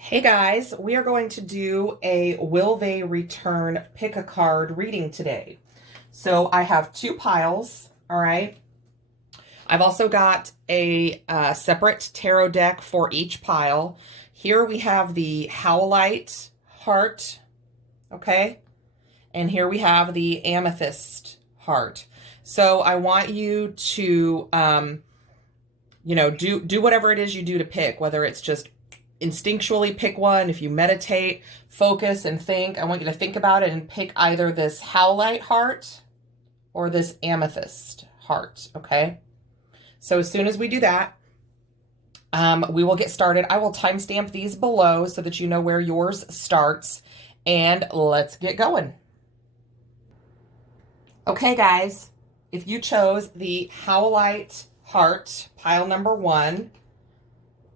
Hey guys, we are going to do a Will They Return Pick a Card reading today. So I have two piles, all right? I've also got a separate tarot deck for each pile. Here we have the Howlite heart, okay? And here we have the Amethyst heart. So I want you to, do whatever it is you do to pick, whether it's just instinctually pick one. If you meditate, focus, and think, I want you to think about it and pick either this Howlite heart or this Amethyst heart, okay? So as soon as we do that, we will get started. I will timestamp these below so that you know where yours starts, and let's get going. Okay, guys, if you chose the Howlite heart, pile number 1,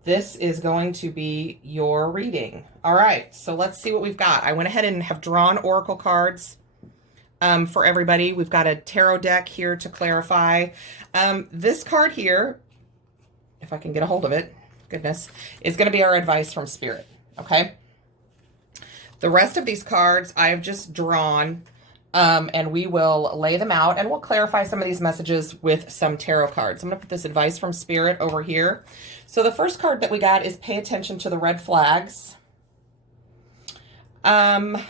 this is going to be your reading. All right, so let's see what we've got. I went ahead and have drawn oracle cards for everybody. We've got a tarot deck here to clarify. This card here, if I can get a hold of it, goodness, is going to be our advice from Spirit, okay? The rest of these cards I've just drawn, and we will lay them out, and we'll clarify some of these messages with some tarot cards. I'm going to put this advice from Spirit over here. So the first card that we got is pay attention to the red flags. The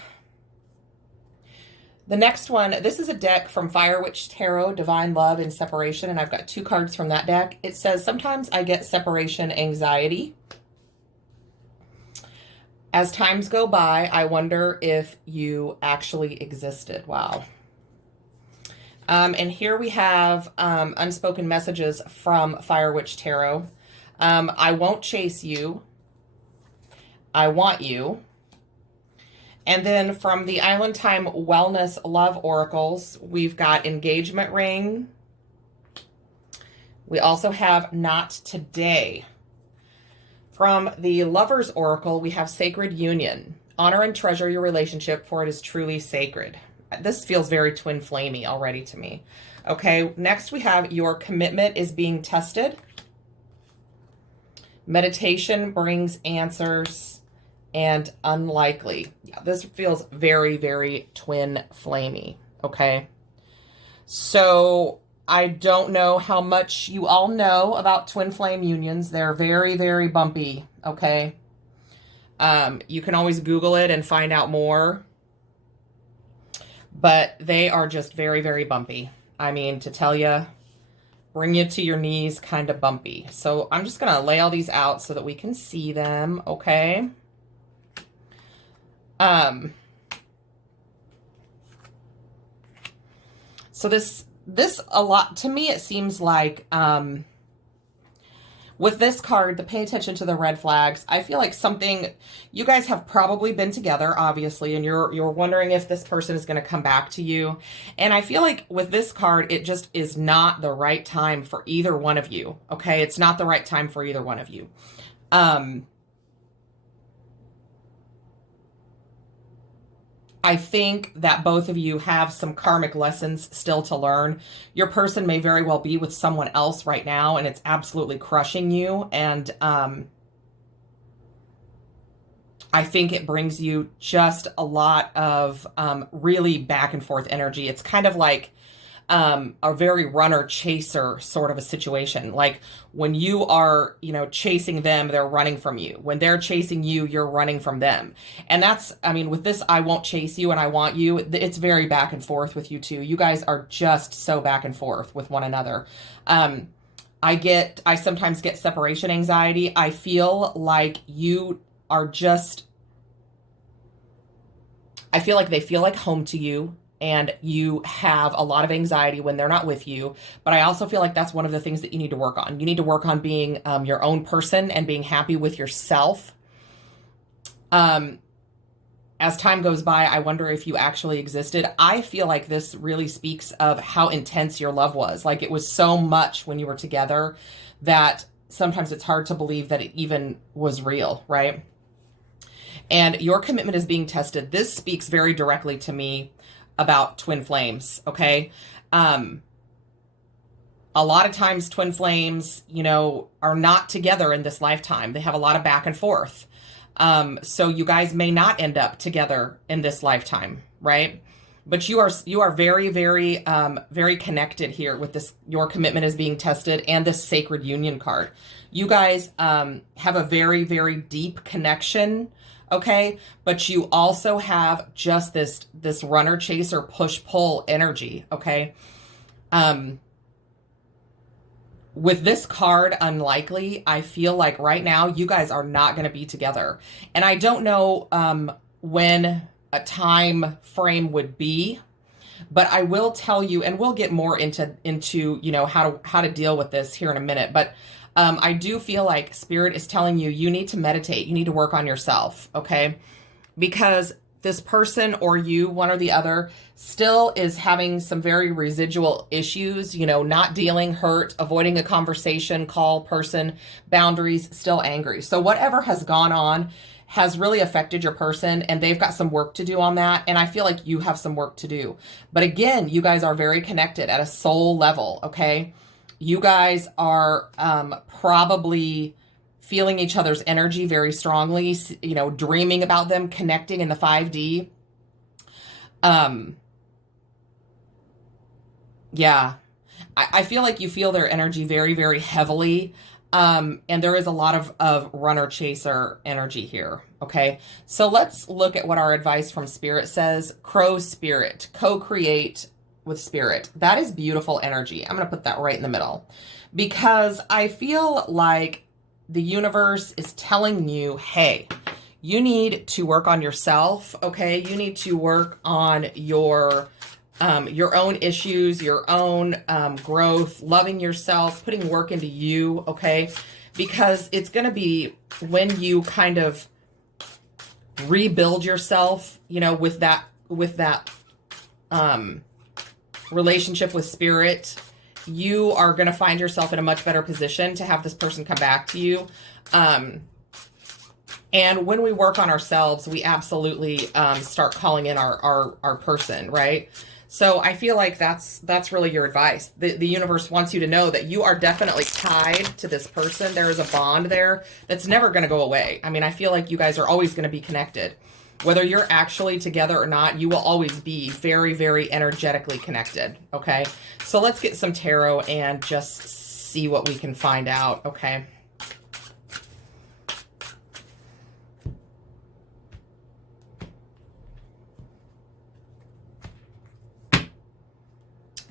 next one, this is a deck from Fire Witch Tarot, Divine Love and Separation, and I've got 2 cards from that deck. It says, sometimes I get separation anxiety. As times go by, I wonder if you actually existed. Wow. And here we have unspoken messages from Fire Witch Tarot. I won't chase you. I want you. And then from the Island Time Wellness Love Oracles, we've got Engagement Ring. We also have Not Today. From the Lover's Oracle, we have Sacred Union. Honor and treasure your relationship, for it is truly sacred. This feels very twin flamey already to me. Okay, next we have Your Commitment is Being Tested. Meditation brings answers. And Unlikely. Yeah, this feels very, very twin flamey, okay? So I don't know how much you all know about twin flame unions. They're very, very bumpy, okay? You can always Google it and find out more. But they are just very, very bumpy. I mean, to tell you, bring you to your knees kind of bumpy. So I'm just going to lay all these out so that we can see them, okay? So this a lot, to me, it seems like, with this card, the pay attention to the red flags, I feel like something, you guys have probably been together, obviously, and you're wondering if this person is going to come back to you. And I feel like with this card, it just is not the right time for either one of you. Okay. It's not the right time for either one of you. I think that both of you have some karmic lessons still to learn. Your person may very well be with someone else right now, and it's absolutely crushing you. And I think it brings you just a lot of really back and forth energy. It's kind of like a very runner-chaser sort of a situation. Like when you are, chasing them, they're running from you. When they're chasing you, you're running from them. And that's, I mean, with this, I won't chase you and I want you, it's very back and forth with you two. You guys are just so back and forth with one another. I sometimes get separation anxiety. I feel like you are just, I feel like they feel like home to you. And you have a lot of anxiety when they're not with you. But I also feel like that's one of the things that you need to work on. You need to work on being your own person and being happy with yourself. As time goes by, I wonder if you actually existed. I feel like this really speaks of how intense your love was. Like it was so much when you were together that sometimes it's hard to believe that it even was real, right? And your commitment is being tested. This speaks very directly to me about twin flames, okay? A lot of times twin flames, are not together in this lifetime. They have a lot of back and forth. So you guys may not end up together in this lifetime, right? But you are very, very, very connected here with this. Your commitment is being tested, and this sacred union card. You guys have a very, very deep connection, okay? But you also have just this runner chaser push pull energy, okay? With this card, unlikely, I feel like right now you guys are not going to be together. And I don't know when a time frame would be, but I will tell you, and we'll get more into you know, how to deal with this here in a minute. But I do feel like Spirit is telling you, you need to meditate. You need to work on yourself, okay? Because this person or you, one or the other, still is having some very residual issues, you know, not dealing, hurt, avoiding a conversation, call, person, boundaries, still angry. So whatever has gone on has really affected your person, and they've got some work to do on that. And I feel like you have some work to do. But again, you guys are very connected at a soul level, okay? You guys are probably feeling each other's energy very strongly, you know, dreaming about them, connecting in the 5D. Yeah, I feel like you feel their energy very, very heavily. And there is a lot of runner chaser energy here. Okay. So let's look at what our advice from Spirit says. Crow Spirit, co-create with Spirit. That is beautiful energy. I'm going to put that right in the middle, because I feel like the universe is telling you, hey, you need to work on yourself. Okay. You need to work on your own issues, your own growth, loving yourself, putting work into you, okay? Because it's going to be when you kind of rebuild yourself, you know, with that relationship with Spirit, you are going to find yourself in a much better position to have this person come back to you. And when we work on ourselves, we absolutely start calling in our person, right? So I feel like that's really your advice. The universe wants you to know that you are definitely tied to this person. There is a bond there that's never going to go away. I mean, I feel like you guys are always going to be connected. Whether you're actually together or not, you will always be very, very energetically connected, okay? So let's get some tarot and just see what we can find out, okay?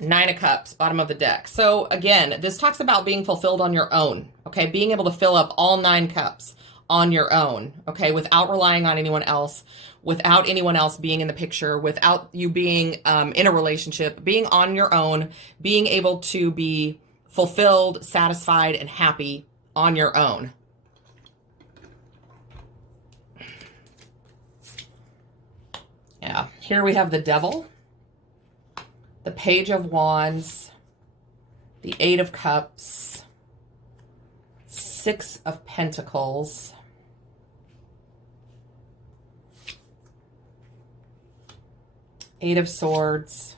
Nine of Cups, bottom of the deck. So again, this talks about being fulfilled on your own, okay? Being able to fill up all 9 cups on your own, okay? Without relying on anyone else, without anyone else being in the picture, without you being in a relationship, being on your own, being able to be fulfilled, satisfied, and happy on your own. Yeah, here we have the Devil, the Page of Wands, the 8 of Cups, 6 of Pentacles, Eight of Swords,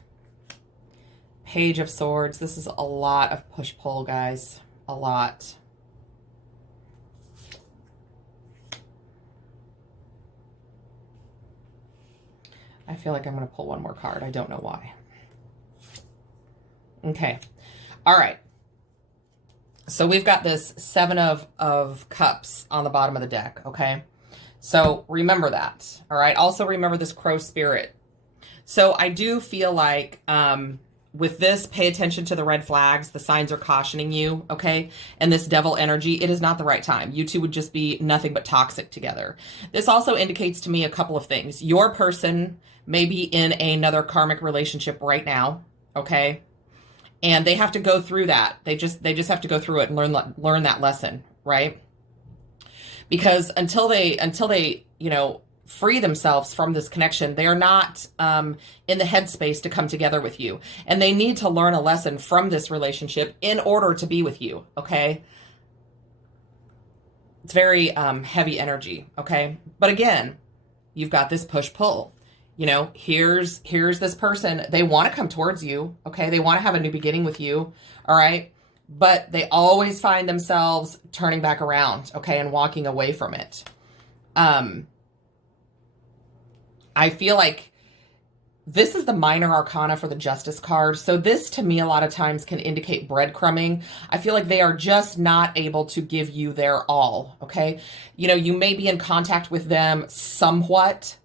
Page of Swords. This is a lot of push-pull, guys. A lot. I feel like I'm going to pull one more card. I don't know why. Okay. All right. So we've got this 7 of Cups on the bottom of the deck, okay? So remember that, all right? Also remember this Crow Spirit. So I do feel like with this, pay attention to the red flags. The signs are cautioning you, okay? And this Devil energy, it is not the right time. You two would just be nothing but toxic together. This also indicates to me a couple of things. Your person may be in another karmic relationship right now, okay? And they have to go through that. They just have to go through it and learn that lesson, right? Because until they, you know, free themselves from this connection, they are not in the headspace to come together with you. And they need to learn a lesson from this relationship in order to be with you, okay? It's very heavy energy, okay? But again, you've got this push-pull. You know, here's this person. They want to come towards you, okay? They want to have a new beginning with you, all right? But they always find themselves turning back around, okay, and walking away from it. Um, I feel like this is the minor arcana for the Justice card. So this, to me, a lot of times can indicate breadcrumbing. I feel like they are just not able to give you their all, okay? You know, you may be in contact with them somewhat,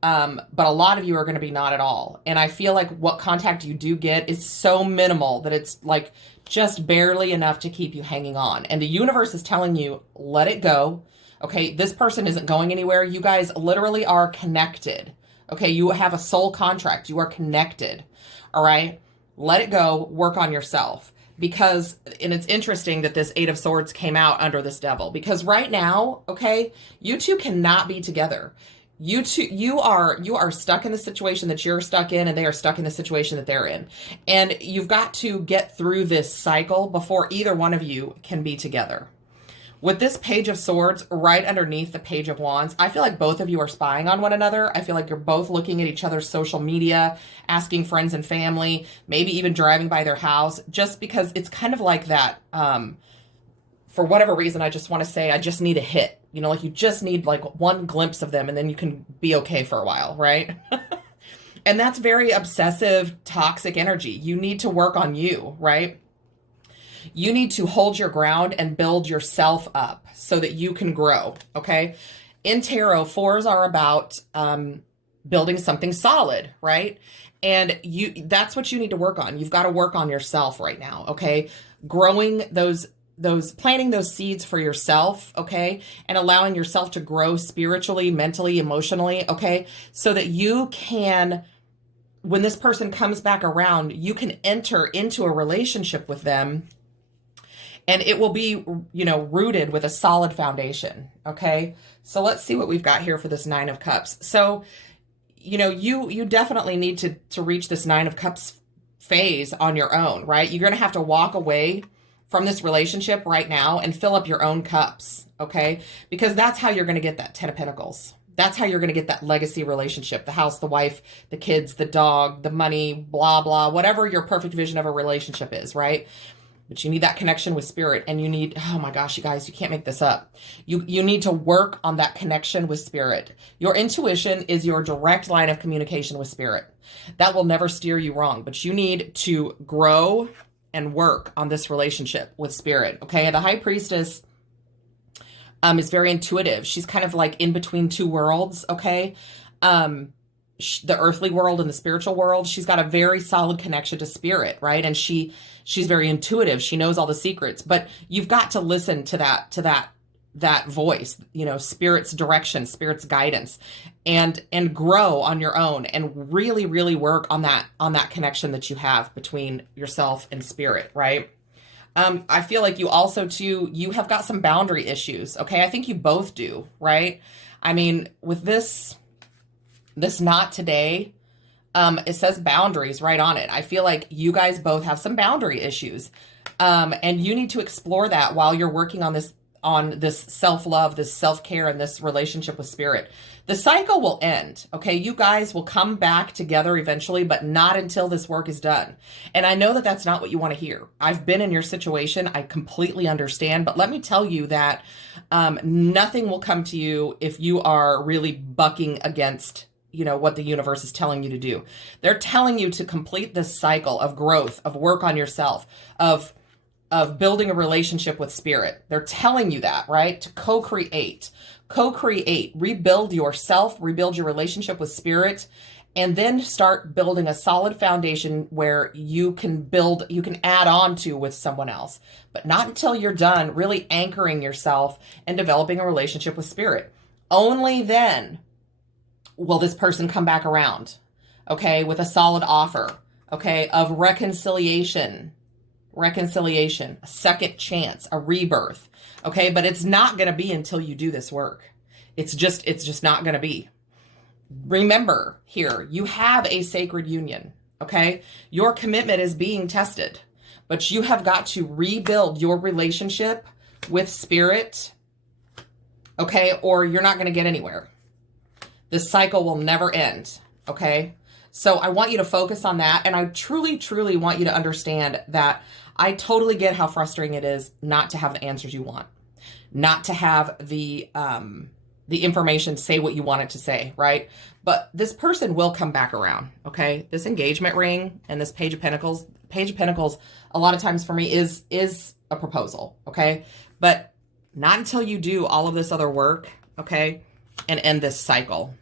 but a lot of you are going to be not at all. And I feel like what contact you do get is so minimal that it's like just barely enough to keep you hanging on. And the universe is telling you, let it go. Okay, this person isn't going anywhere. You guys literally are connected. Okay, you have a soul contract. You are connected. All right, let it go. Work on yourself. Because, and it's interesting that this Eight of Swords came out under this devil. Because right now, okay, you two cannot be together. You are stuck in the situation that you're stuck in, and they are stuck in the situation that they're in. And you've got to get through this cycle before either one of you can be together. With this Page of Swords right underneath the Page of Wands, I feel like both of you are spying on one another. I feel like you're both looking at each other's social media, asking friends and family, maybe even driving by their house, just because it's kind of like that. For whatever reason, I just want to say, I just need a hit. You know, like you just need like one glimpse of them and then you can be okay for a while, right? And that's very obsessive, toxic energy. You need to work on you, right? You need to hold your ground and build yourself up so that you can grow, okay? In tarot, fours are about building something solid, right? And that's what you need to work on. You've got to work on yourself right now, okay? Growing planting those seeds for yourself, okay? And allowing yourself to grow spiritually, mentally, emotionally, okay? So that you can, when this person comes back around, you can enter into a relationship with them. And it will be, you know, rooted with a solid foundation, okay? So let's see what we've got here for this Nine of Cups. So, you know, you definitely need to reach this Nine of Cups phase on your own, right? You're going to have to walk away from this relationship right now and fill up your own cups, okay? Because that's how you're going to get that 10 of Pentacles. That's how you're going to get that legacy relationship, the house, the wife, the kids, the dog, the money, blah, blah, whatever your perfect vision of a relationship is, right? But you need that connection with spirit, and you need, oh my gosh, you guys, you can't make this up. You need to work on that connection with spirit. Your intuition is your direct line of communication with spirit. That will never steer you wrong, but you need to grow and work on this relationship with spirit, okay? The High Priestess is very intuitive. She's kind of like in between two worlds, okay? The earthly world and the spiritual world. She's got a very solid connection to spirit, right? And she's very intuitive. She knows all the secrets, but you've got to listen to that voice, you know, spirit's direction, spirit's guidance, and grow on your own and really, really work on that connection that you have between yourself and spirit, right? I feel like you also too, you have got some boundary issues. Okay. I think you both do, right? I mean, with this not today, it says boundaries right on it. I feel like you guys both have some boundary issues. And you need to explore that while you're working on this self-love, this self-care, and this relationship with spirit. The cycle will end, okay? You guys will come back together eventually, but not until this work is done. And I know that that's not what you want to hear. I've been in your situation. I completely understand. But let me tell you that nothing will come to you if you are really bucking against, you know, what the universe is telling you to do. They're telling you to complete this cycle of growth, of work on yourself, of building a relationship with spirit. They're telling you that, right? To co-create, rebuild yourself, rebuild your relationship with spirit, and then start building a solid foundation where you can add on to with someone else, but not until you're done really anchoring yourself and developing a relationship with spirit. Only then will this person come back around, okay, with a solid offer, okay, of reconciliation, a second chance, a rebirth, okay? But it's not going to be until you do this work. It's just not going to be. Remember here, you have a sacred union, okay? Your commitment is being tested, but you have got to rebuild your relationship with spirit, okay? Or you're not going to get anywhere. The cycle will never end, okay? So I want you to focus on that. And I truly, truly want you to understand that I totally get how frustrating it is not to have the answers you want, not to have the the information say what you want it to say, right? But this person will come back around, okay? This engagement ring and this Page of Pentacles, a lot of times for me is a proposal, okay? But not until you do all of this other work, okay, and end this cycle.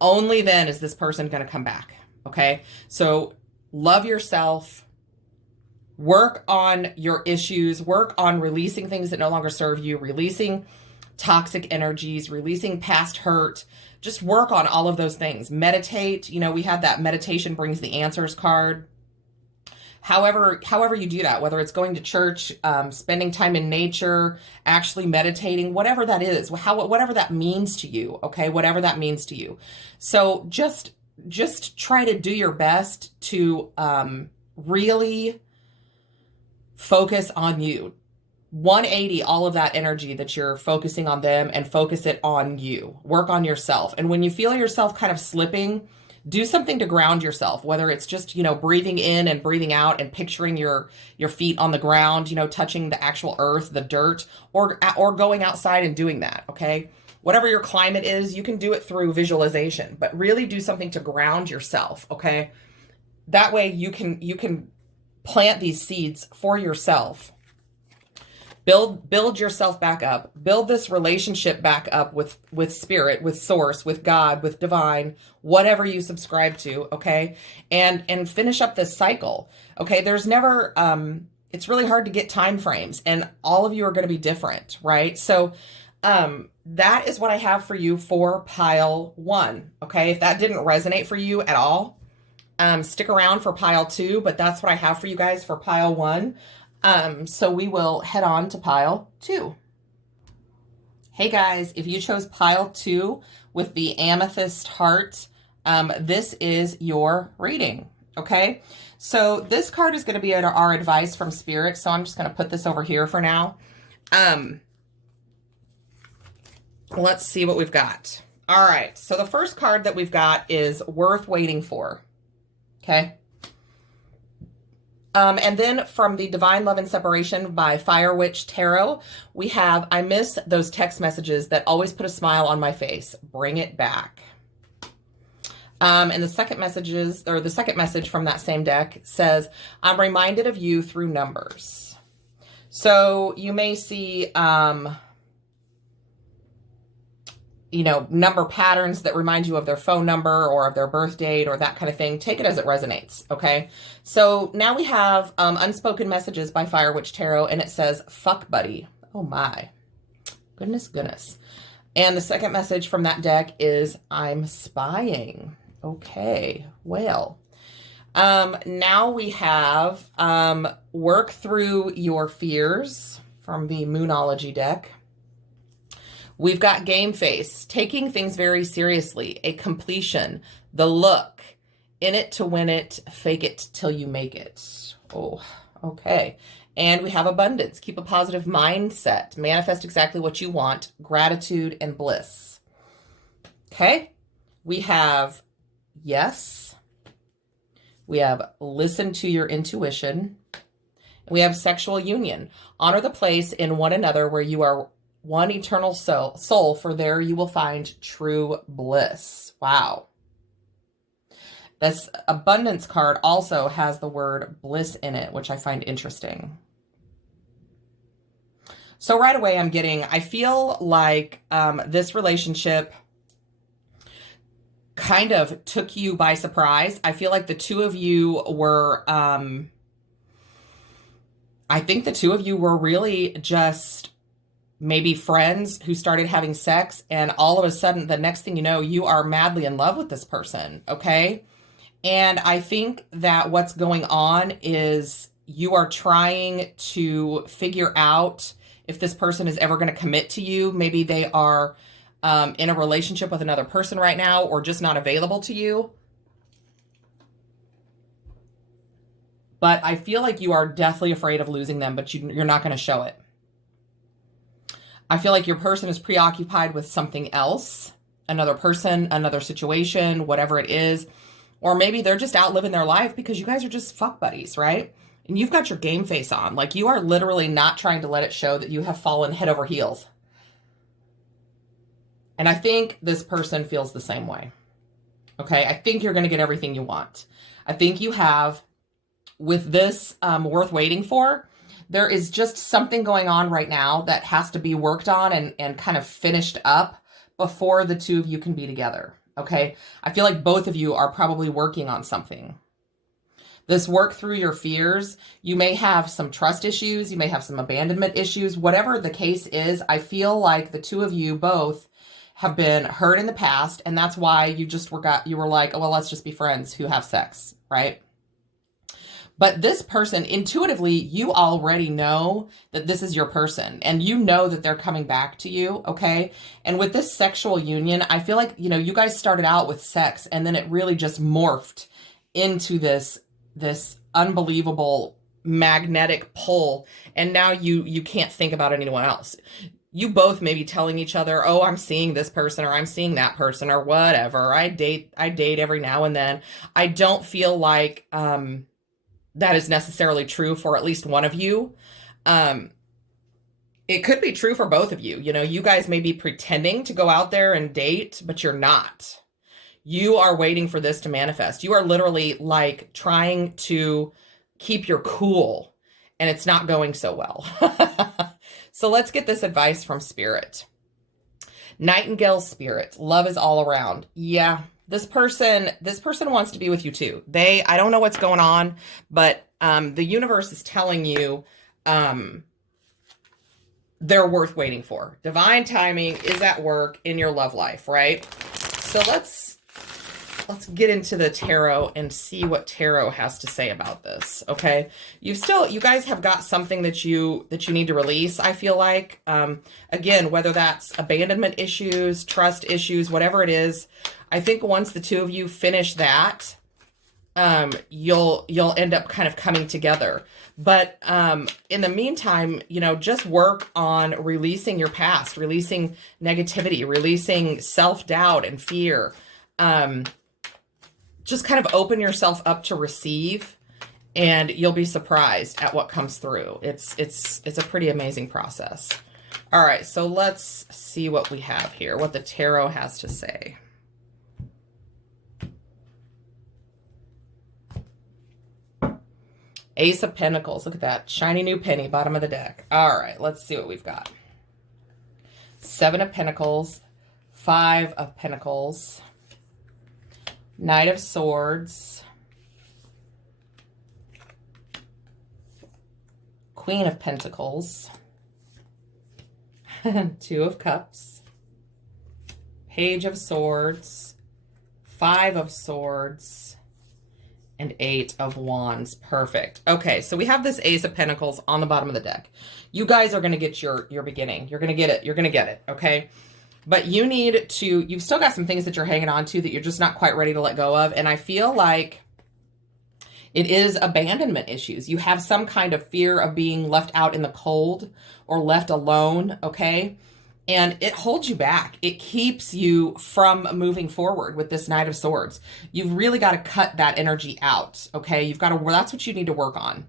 Only then is this person going to come back, okay? So love yourself, work on your issues, work on releasing things that no longer serve you, releasing toxic energies, releasing past hurt. Just work on all of those things. Meditate. You know, we have that meditation brings the answers card. However you do that, whether it's going to church, spending time in nature, actually meditating, whatever that is, whatever that means to you, okay? Whatever that means to you. So just try to do your best to really focus on you. 180 all of that energy that you're focusing on them and focus it on you. Work on yourself. And when you feel yourself kind of slipping, do something to ground yourself, whether it's just, you know, breathing in and breathing out and picturing your feet on the ground, you know, touching the actual earth, the dirt, or going outside and doing that, okay? Whatever your climate is, you can do it through visualization, but really do something to ground yourself, okay? That way you can plant these seeds for yourself. Build yourself back up. Build this relationship back up with spirit, with source, with God, with divine, whatever you subscribe to, okay? And finish up this cycle, okay? There's never, it's really hard to get time frames, and all of you are going to be different, right? So that is what I have for you for pile 1, okay? If that didn't resonate for you at all, stick around for pile 2, but that's what I have for you guys for pile 1. So we will head on to pile 2. Hey guys, if you chose pile 2 with the Amethyst heart, this is your reading, okay? So this card is going to be our advice from Spirit, so I'm just going to put this over here for now. Let's see what we've got. All right, so the first card that we've got is Worth Waiting For, okay? And then from the Divine Love and Separation by Fire Witch Tarot, we have, I miss those text messages that always put a smile on my face. Bring it back. And the second message from that same deck says, I'm reminded of you through numbers. So you may see, you know, number patterns that remind you of their phone number or of their birth date or that kind of thing. Take it as it resonates, okay? So now we have Unspoken Messages by Fire Witch Tarot, and it says, fuck buddy. Oh my. Goodness. And the second message from that deck is, I'm spying. Okay, well. Now we have Work Through Your Fears from the Moonology deck. We've got Game Face, taking things very seriously, a completion, the look, in it to win it, fake it till you make it. Oh, okay. And we have Abundance, keep a positive mindset, manifest exactly what you want, gratitude and bliss. Okay. We have Yes. We have Listen to Your Intuition. We have Sexual Union, honor the place in one another where you are one eternal soul, for there you will find true bliss. Wow. This Abundance card also has the word bliss in it, which I find interesting. So right away I feel like this relationship kind of took you by surprise. I feel like the two of you were, I think the two of you were really just maybe friends who started having sex, and all of a sudden, the next thing you know, you are madly in love with this person, okay? And I think that what's going on is you are trying to figure out if this person is ever going to commit to you. Maybe they are in a relationship with another person right now, or just not available to you. But I feel like you are deathly afraid of losing them, but you're not going to show it. I feel like your person is preoccupied with something else, another person, another situation, whatever it is. Or maybe they're just out living their life because you guys are just fuck buddies, right? And you've got your game face on. Like, you are literally not trying to let it show that you have fallen head over heels. And I think this person feels the same way. Okay, I think you're going to get everything you want. I think you have, with this worth waiting for, there is just something going on right now that has to be worked on and kind of finished up before the two of you can be together. Okay, I feel like both of you are probably working on something. This work through your fears. You may have some trust issues. You may have some abandonment issues. Whatever the case is, I feel like the two of you both have been hurt in the past, and that's why you were like, oh, well, let's just be friends who have sex, right? But this person, intuitively, you already know that this is your person, and you know that they're coming back to you, okay? And with this sexual union, I feel like, you guys started out with sex, and then it really just morphed into this unbelievable magnetic pull, and now you can't think about anyone else. You both may be telling each other, oh, I'm seeing this person, or I'm seeing that person, or whatever. I date every now and then. I don't feel like that is necessarily true for at least one of you. It could be true for both of you. You guys may be pretending to go out there and date, but you're not. You are waiting for this to manifest. You are literally like trying to keep your cool, and it's not going so well. So let's get this advice from Spirit. Nightingale Spirit, love is all around. Yeah, this person wants to be with you too. I don't know what's going on, but the universe is telling you they're worth waiting for. Divine timing is at work in your love life, right? So let's get into the tarot and see what tarot has to say about this. Okay. You guys have got something that you need to release. I feel like, again, whether that's abandonment issues, trust issues, whatever it is, I think once the two of you finish that, you'll end up kind of coming together. But, in the meantime, just work on releasing your past, releasing negativity, releasing self-doubt and fear. Just kind of open yourself up to receive, and you'll be surprised at what comes through. It's a pretty amazing process. All right, so let's see what we have here, what the tarot has to say. Ace of Pentacles. Look at that. Shiny new penny, bottom of the deck. All right, let's see what we've got. Seven of Pentacles, Five of Pentacles, Knight of Swords, Queen of Pentacles, Two of Cups, Page of Swords, Five of Swords, and Eight of Wands. Perfect. Okay, so we have this Ace of Pentacles on the bottom of the deck. You guys are going to get your beginning. You're going to get it. You're going to get it, okay? But you've still got some things that you're hanging on to that you're just not quite ready to let go of. And I feel like it is abandonment issues. You have some kind of fear of being left out in the cold or left alone, okay? And it holds you back. It keeps you from moving forward with this Knight of Swords. You've really got to cut that energy out, okay? That's what you need to work on,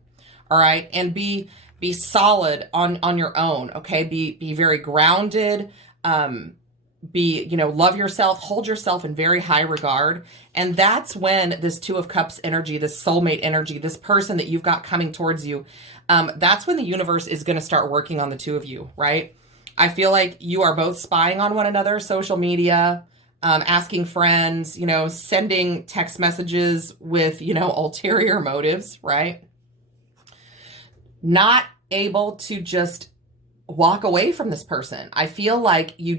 all right? And be solid on your own, okay? Be very grounded, love yourself, hold yourself in very high regard. And that's when this Two of Cups energy, this soulmate energy, this person that you've got coming towards you, that's when the universe is going to start working on the two of you, right? I feel like you are both spying on one another, social media, asking friends, sending text messages with, ulterior motives, right? Not able to just walk away from this person. I feel like you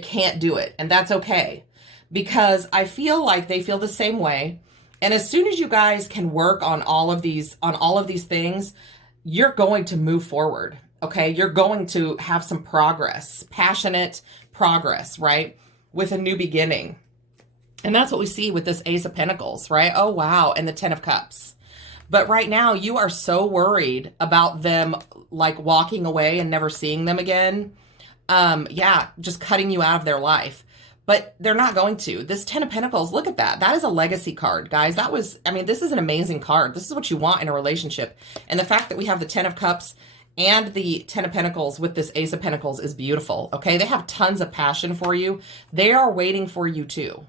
can't do it, and that's okay, because I feel like they feel the same way. And as soon as you guys can work on all of these things, you're going to move forward. Okay. You're going to have some progress, passionate progress, right? With a new beginning. And that's what we see with this Ace of Pentacles, right? Oh, wow. And the Ten of Cups. But right now you are so worried about them like walking away and never seeing them again. Just cutting you out of their life. But they're not going to. This Ten of Pentacles, look at that. That is a legacy card, guys. This is an amazing card. This is what you want in a relationship. And the fact that we have the Ten of Cups And the Ten of Pentacles with this Ace of Pentacles is beautiful, okay? They have tons of passion for you. They are waiting for you too,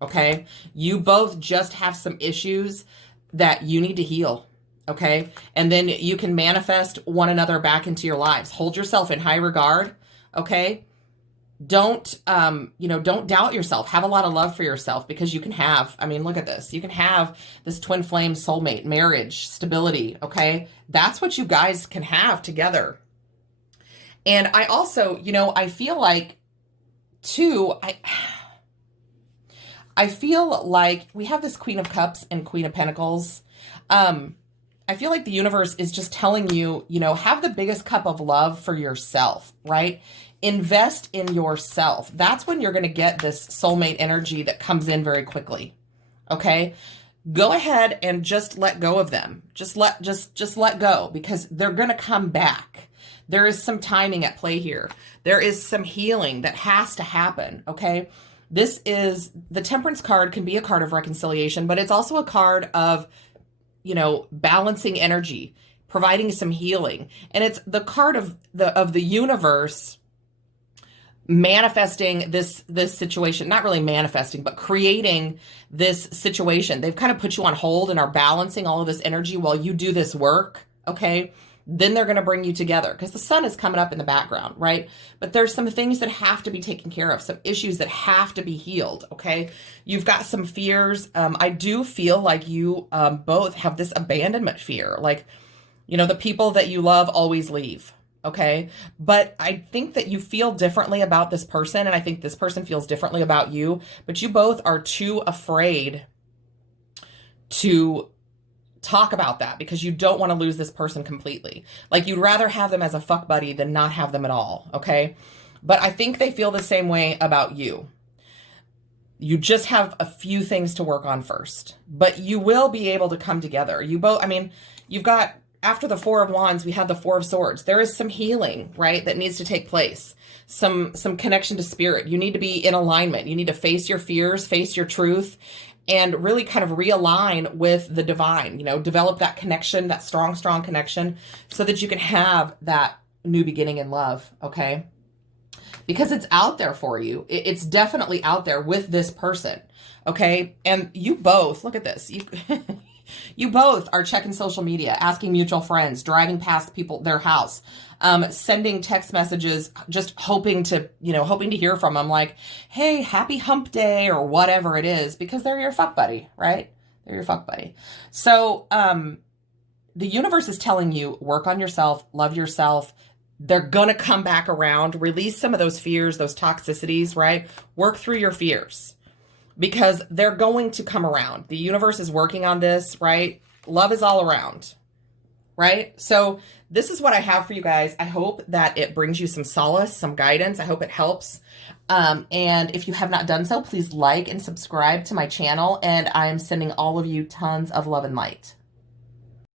okay? You both just have some issues that you need to heal, okay? And then you can manifest one another back into your lives. Hold yourself in high regard, okay? Don't, don't doubt yourself. Have a lot of love for yourself, because you can have, I mean, look at this. You can have this twin flame soulmate, marriage, stability, okay? That's what you guys can have together. And I also, I feel like, too, I feel like we have this Queen of Cups and Queen of Pentacles. I feel like the universe is just telling you, have the biggest cup of love for yourself, right? Invest in yourself. That's when you're going to get this soulmate energy that comes in very quickly. Okay? Go ahead and just let go of them. Just let go, because they're going to come back. There is some timing at play here. There is some healing that has to happen. Okay? This is, the Temperance card can be a card of reconciliation, but it's also a card of, balancing energy, providing some healing. And it's the card of the universe manifesting this situation, not really manifesting, but creating this situation. They've kind of put you on hold and are balancing all of this energy while you do this work, okay? Then they're going to bring you together, because the sun is coming up in the background, right? But there's some things that have to be taken care of, some issues that have to be healed, okay? You've got some fears. I do feel like you both have this abandonment fear. Like, the people that you love always leave, okay? But I think that you feel differently about this person, and I think this person feels differently about you, but you both are too afraid to talk about that, because you don't want to lose this person completely. Like, you'd rather have them as a fuck buddy than not have them at all, okay? But I think they feel the same way about you. You just have a few things to work on first, but you will be able to come together. You both, you've got, after the Four of Wands, we have the Four of Swords. There is some healing, right, that needs to take place. Some connection to spirit. You need to be in alignment. You need to face your fears, face your truth, and really kind of realign with the divine, develop that connection, that strong connection, so that you can have that new beginning in love, okay? Because it's out there for you. It's definitely out there with this person, okay? And you both, look at this. You both are checking social media, asking mutual friends, driving past people, their house, sending text messages, just hoping to hear from them, like, hey, happy hump day, or whatever it is, because they're your fuck buddy, right? They're your fuck buddy. So, the universe is telling you, work on yourself, love yourself. They're going to come back around, release some of those fears, those toxicities, right? Work through your fears, because they're going to come around. The universe is working on this, right? Love is all around, right? So this is what I have for you guys. I hope that it brings you some solace, some guidance. I hope it helps. And if you have not done so, please like and subscribe to my channel. And I'm sending all of you tons of love and light.